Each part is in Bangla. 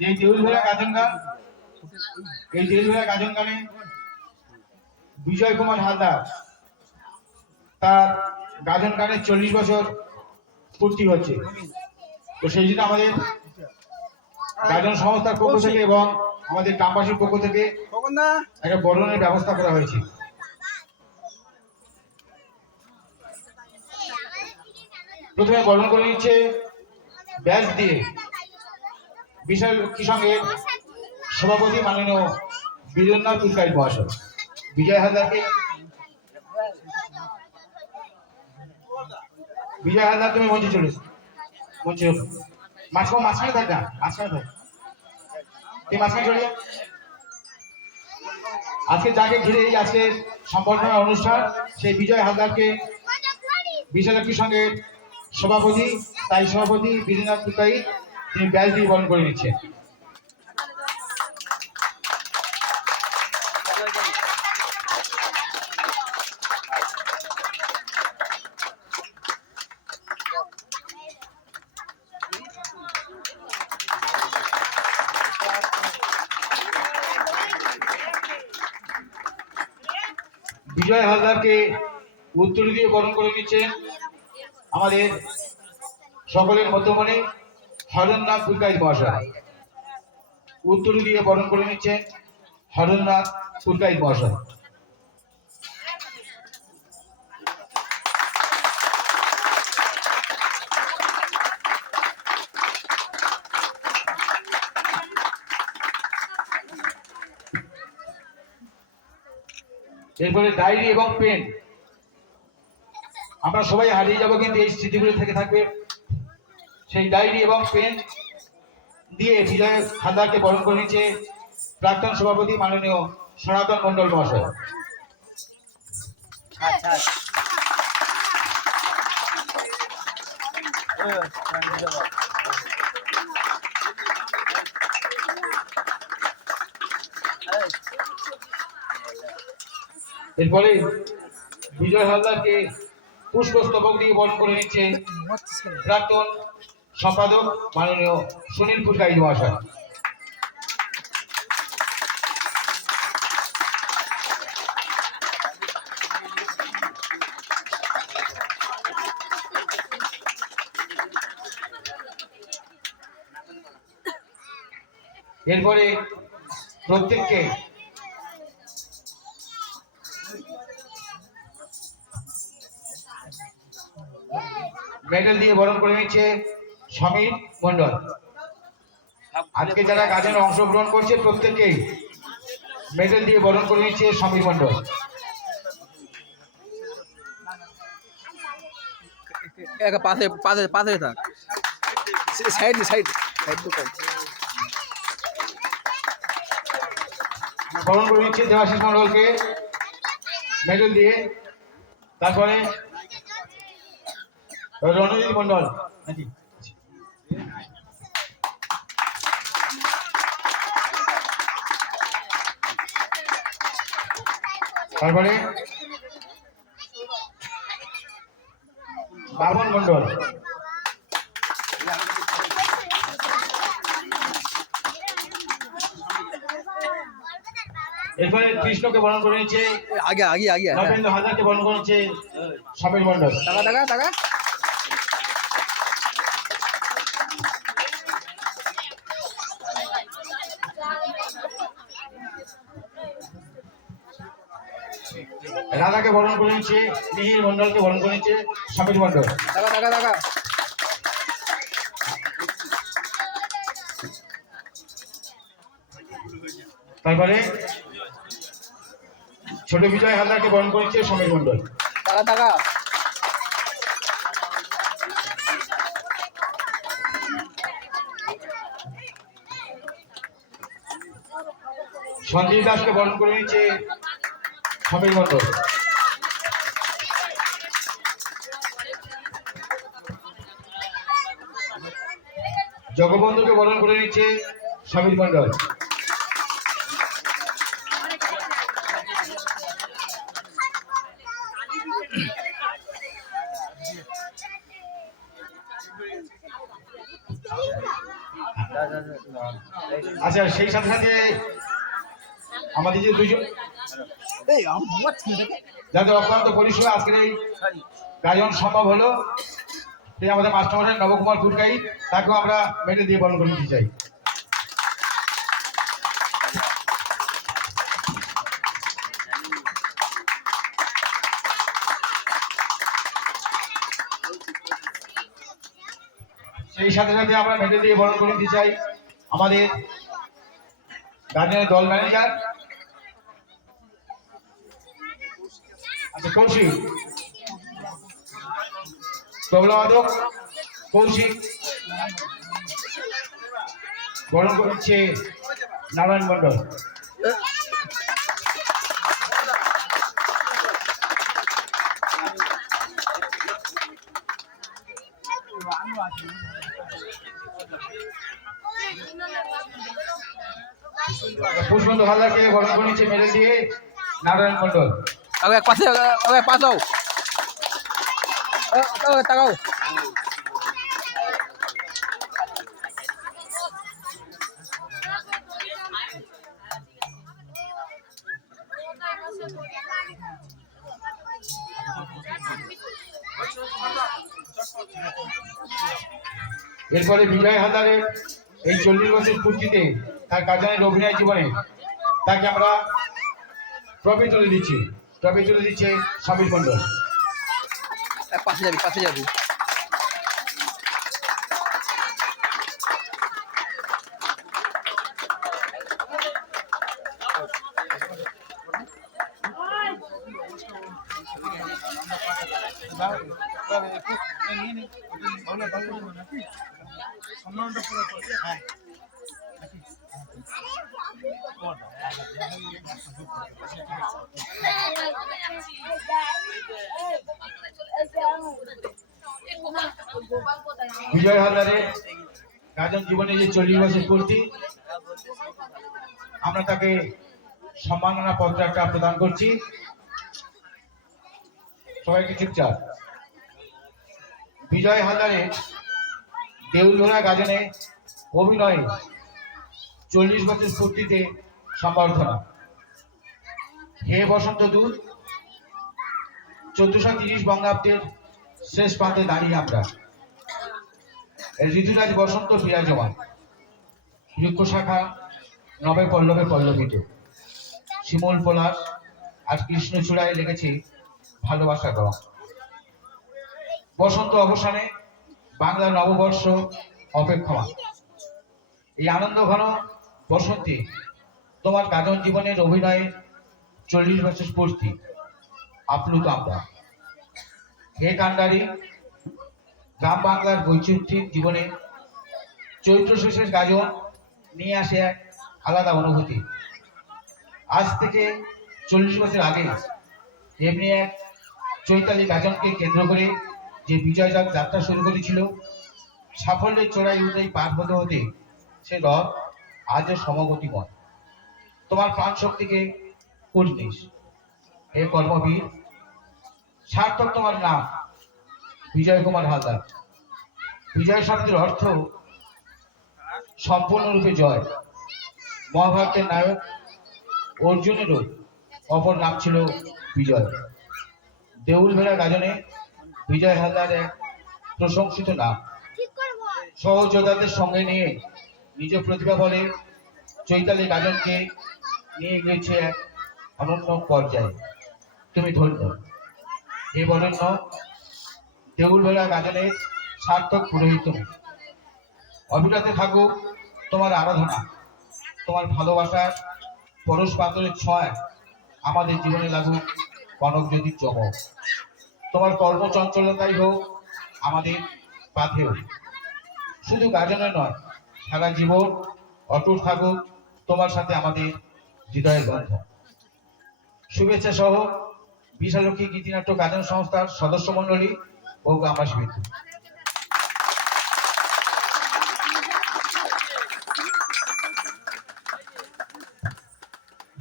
যে দেউলভেড়া গাজন গান, এই দেউলভেড়া গাজন গানে বিজয় কুমার হালদার তার গাজন গানের 40 বছর পূর্তি হচ্ছে। তো সেই জন্য আমাদের গাজন সংস্থার পক্ষ থেকে এবং আমাদের গ্রামবাসীর পক্ষ থেকে একটা বরণের ব্যবস্থা করা হয়েছে। প্রথমে বরণ করে নিচ্ছে ব্যাস দিয়ে বিশাল লক্ষ্মী সংঘের সভাপতি মাননীয় বীরেন্দ্রনাথ পুরকাইত মহাশয়। বিজয় হালদারকে, বিজয় হালদার তুমি মঞ্চে চলে মঞ্চে মাঝখানে থাক না, মাঝখানে থাক, এই মাঝখানে চলে যা। আজকে যাকে ঘিরে এই আজকের সম্বর্ধনা অনুষ্ঠান, সেই বিজয় হালদারকে বিশালক্ষী সংঘের সভাপতি, তাই সভাপতি বীরেন্দ্রনাথ পুরকাইত তিনি ব্যাস দিয়ে বরণ করে নিচ্ছেন। বিজয় হালদারকে উত্তর দিয়ে বরণ করে নিচ্ছেন আমাদের সকলের মধ্যমণি হরেন্দ্রনাথ পুরকাইত মহাশয়। উত্তর দিয়ে বরণ করে নিচ্ছেন হরেন্দ্রনাথ পুরকাইত মহাশয়। এরপরে ডায়েরি এবং পেন, আমরা সবাই হারিয়ে যাবো কিন্তু এই স্মৃতিগুলো থেকে থাকবে। সেই ডায়েরি এবং পেন দিয়ে বিজয় হালদারকে বরণ করে নিচ্ছে প্রাক্তন সভাপতি মাননীয় সনাতন মন্ডল মহাশয়। এরপরে বিজয় হালদারকে পুষ্পস্তবক দিয়ে বরণ করে নিচ্ছে প্রাক্তন সম্পাদক মাননীয় সুনীল পুরকাইত মহাশয়। এরপরে প্রত্যেককে মেডেল দিয়ে বরণ করে নিচ্ছে সমীর মন্ডল। আজকে যারা গাজনে অংশগ্রহণ করছে প্রত্যেককেই মেডেল দিয়ে বরণ করে নিচ্ছে সমীর মন্ডল। পাশে পাশে পাশে থাক, সাইড সাইড সাইড তো বরণ করে নিচ্ছে দেবাশিস মন্ডলকে মেডেল দিয়ে। তারপরে রণজিৎ মন্ডল নাকি, তারপরে বাবন মন্ডল, এরপরে কৃষ্ণকে বরণ করে নিচ্ছে আগে আগে আগে নবেন্দ্র হালদারকে বরণ করে নিচ্ছে সমীর মন্ডল। টাকা টাকা টাকা রাধাকে বরণ করে নিচ্ছে মিহির মন্ডলকে বরণ করে নিচ্ছে সমীর মন্ডল। টাকা টাকা টাকা তারপরে ছোট বিজয় হালদারকে বরণ করেছে সমীর মন্ডল। টাকা টাকা সঞ্জীব দাসকে বরণ করে নিচ্ছে সমীর মন্ডল। জগবন্ধুকে বরণ করে নিচ্ছে সমীর মন্ডল। আচ্ছা, সেই সাথে সাথে আমাদের যে দুজন যাদের অক্লান্ত পরিশ্রমে আজকের এই গাজন সম্ভব হলো, সেই আমাদের মাস্টারমশাই নবকুমার ফুটকাই, তাকেও আমরা মেডেল দিয়ে বরণ করে দিতে চাই। সেই সাথে সাথে আমরা মেডেল দিয়ে বরণ করে দিতে চাই আমাদের গাজনের দল ম্যানেজার, আচ্ছা কৌশিক, তবলাবাদক কৌশিক, বরণ করছে নারায়ণ মন্ডল। পুষ্পন্ত হালদারকে বরণ করে নিচ্ছে মেডেল দিয়ে নারায়ণ মন্ডল। এক পাশে পাশ দাও, তাকাও। এরপরে বিজয় হালদারের এই 40 বছর পূর্তিতে তার গাজনের অভিনয় জীবনে তাকে আমরা ট্রফি তুলে দিচ্ছি। ট্রফি তুলে দিচ্ছে সমীর মন্ডল। পাশে যাবি, পাশে যাবি। বিজয় হালদারের গাজন জীবনে যে 40 বছর পূর্তি, আমরা তাকে সম্মাননা পত্র একটা প্রদান করছি। সবাইকে চুপচাপ। বিজয় হালদারের দেউলধরা গাজনে অভিনয়ে 40 বছর পূর্তিতে সম্বর্ধনা। হে বসন্ত দূত, 1430 বঙ্গাব্দের শেষ প্রান্তে দাঁড়িয়ে আমরা। ঋতুরাজ বসন্ত বিরাজমান, বৃক্ষ শাখা নবে পল্লবে পল্লবিত, শিমুল পলাশ আর কৃষ্ণচূড়ায় লেগেছে ভালোবাসার রং। বসন্ত অবসানে বাংলার নববর্ষ অপেক্ষমান। এই আনন্দ ঘন বসন্তে তোমার গাজন জীবনের অভিনয়ে 40 বছর পূর্তি আপ্লুত আমরা। হে কান্ডারি, গ্রাম বাংলার বৈচিত্র্যিক জীবনে চৈত্র শেষের গাজন নিয়ে আসে এক আলাদা অনুভূতি। আজ থেকে 40 বছর আগে এমনি এক চৈতালি গাজনকে কেন্দ্র করে যে বিজয় যাত্রা শুরু করেছিল, সাফল্যের চড়াই উঠেই পার হতে হতে সে রথ আজও সমগতিময়। তোমার প্রাণ শক্তিকে কুর্নিশ। হে কর্মবীর, সার্থক তোমার নাম বিজয় কুমার হালদার। বিজয় শব্দের অর্থ সম্পূর্ণরূপে জয়। মহাভারতের নায়ক অর্জুনেরও অপর নাম ছিল বিজয়। দেউলভেড়া গাজনে বিজয় হালদার এক প্রশংসিত নাম। সহযোদ্ধাদের সঙ্গে নিয়ে নিজ প্রতিভা বলে চৈতালি গাজনকে নিয়ে গিয়েছে এক অনন্য পর্যায়ে। তুমি ধন্য। হে বরেণ্য, দেউলভেড়া গাজনের সার্থক পুরোহিত। অবিরতে থাকুক তোমার আরাধনা, তোমার ভালোবাসার পরশ পাথরের ছোঁয়ায় আমাদের জীবনে লাগুক কনক জ্যোতির চমক। তোমার কর্মচঞ্চলতাই হোক আমাদের পাথেও। শুধু গাজনে নয়, সারা জীবন অটুট থাকুক তোমার সাথে আমাদের হৃদয়ের বন্ধন। শুভেচ্ছা সহ বিশালক্ষী গীতিনাট্য গাজন সংস্থার সদস্য মন্ডলী ও গ্রামবাসী।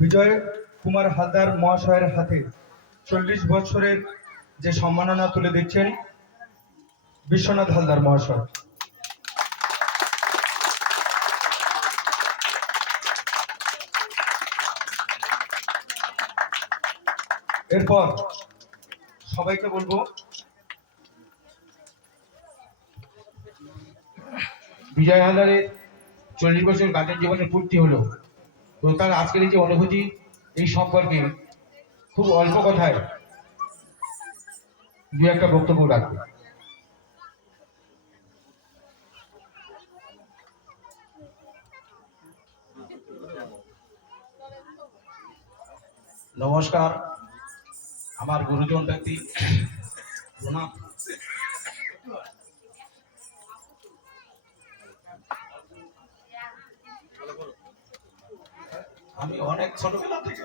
বিজয় কুমার হালদার মহাশয়ের হাতে 40 বছরের যে সম্মাননা তুলে দিচ্ছেন বিশ্বনাথ হালদার মহাশয়। এরপর সবাইকে বলবো বিজয় হালদারের 40 বছর গাজন জীবনের পূর্তি হলো। তো তার আজকের এই যে অনুভূতি, এই সম্পর্কে খুব অল্প কথায় দু একটা বক্তব্য রাখবে। নমস্কার, আমার গুরুজন ব্যক্তি প্রণাম। আমি অনেক ছোটবেলা থেকে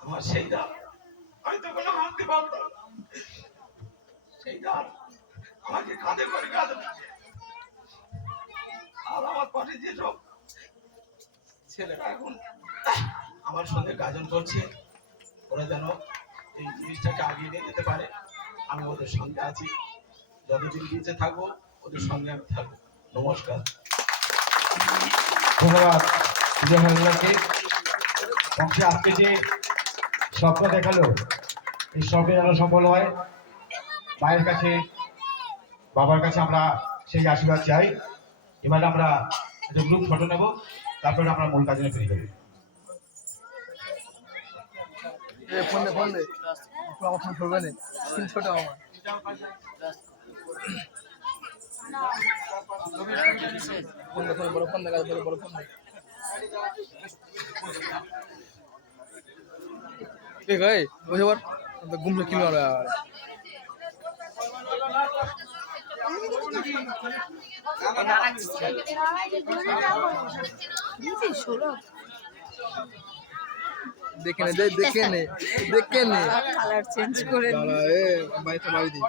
আমার সেই দাম আমি তো কোনো হাঁটতে পারতাম না। সেই দাম আমাকে কাঁধে করে গাজন, আর আমার পাশে যেসব ছেলেরা এখন আমার সঙ্গে গাজন করছে, ওরা যেন এই জিনিসটাকে আগিয়ে নিয়ে যেতে পারে। আমি ওদের সঙ্গে আছি, যতদিন বেঁচে থাকবো ওদের সঙ্গে আমি থাকবো। নমস্কার। ধন্যবাদ বিজয় হালদারকে। বংশে আজকে যে স্বপ্ন দেখালো, এই স্বপ্ন যেন সফল হয়। মায়ের কাছে, বাবার কাছে আমরা সেই আশীর্বাদ চাই। এবার আমরা একটা গ্রুপ ফটো নেব, তারপরে আমরা মূল কাজে ফিরে যাবো। ফোন দে আমার ফোন করবে না, ছোট আমার ফোন বড় ফোন দেখা বড় ফোন দেখ বুঝে পার ঘুমলে কি মারবে আর দেখে নে কালার চেঞ্জ করে বাড়িতে বাড়ি দিই